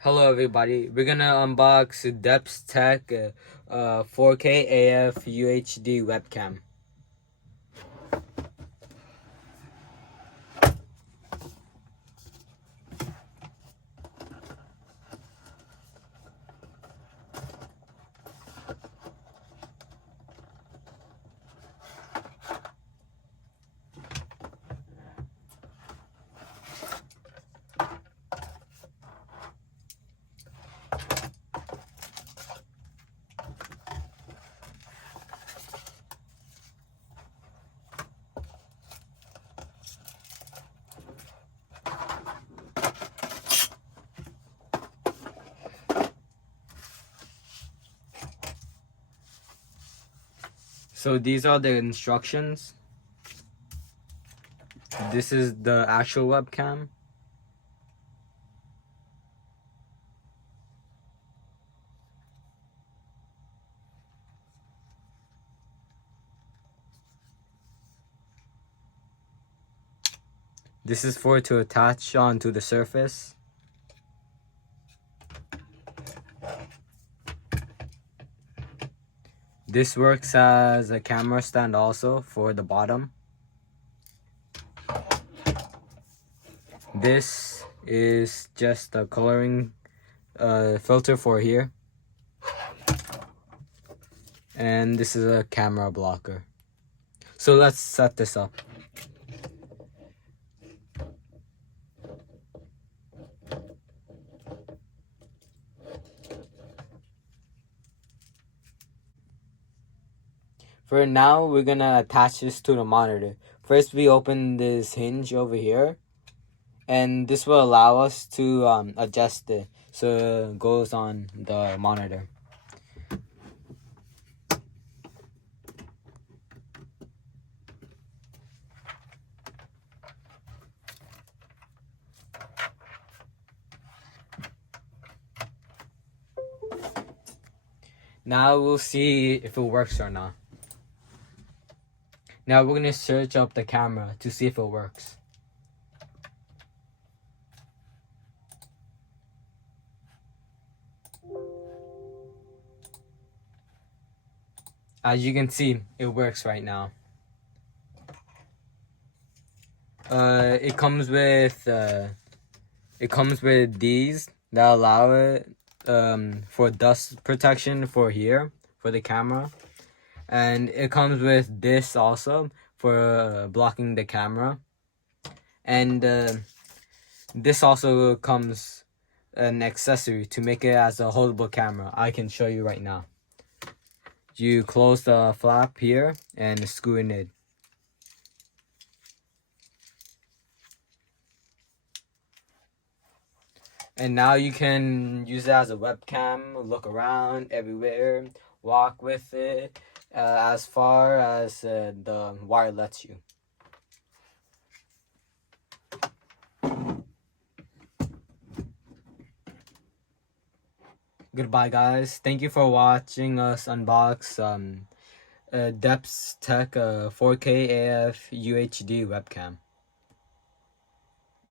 Hello everybody, we're gonna unbox Depstech 4K AF UHD webcam. So these are the instructions. This is the actual webcam. This is for it to attach onto the surface. This works as a camera stand also for the bottom. This is just a coloring filter for here. And this is a camera blocker. So let's set this up. For now, we're gonna attach this to the monitor. First, we open this hinge over here, and this will allow us to adjust it so it goes on the monitor. Now we'll see if it works or not. Now we're gonna search up the camera to see if it works. As you can see, it works right now. It comes with these that allow it for dust protection for here for the camera. And it comes with this also for blocking the camera. And this also comes an accessory to make it as a holdable camera. I can show you right now. You close the flap here and screw in it. And now you can use it as a webcam, look around everywhere, walk with it, as far as the wire lets you. Goodbye guys, thank you for watching us unbox Depstech 4K AF UHD webcam.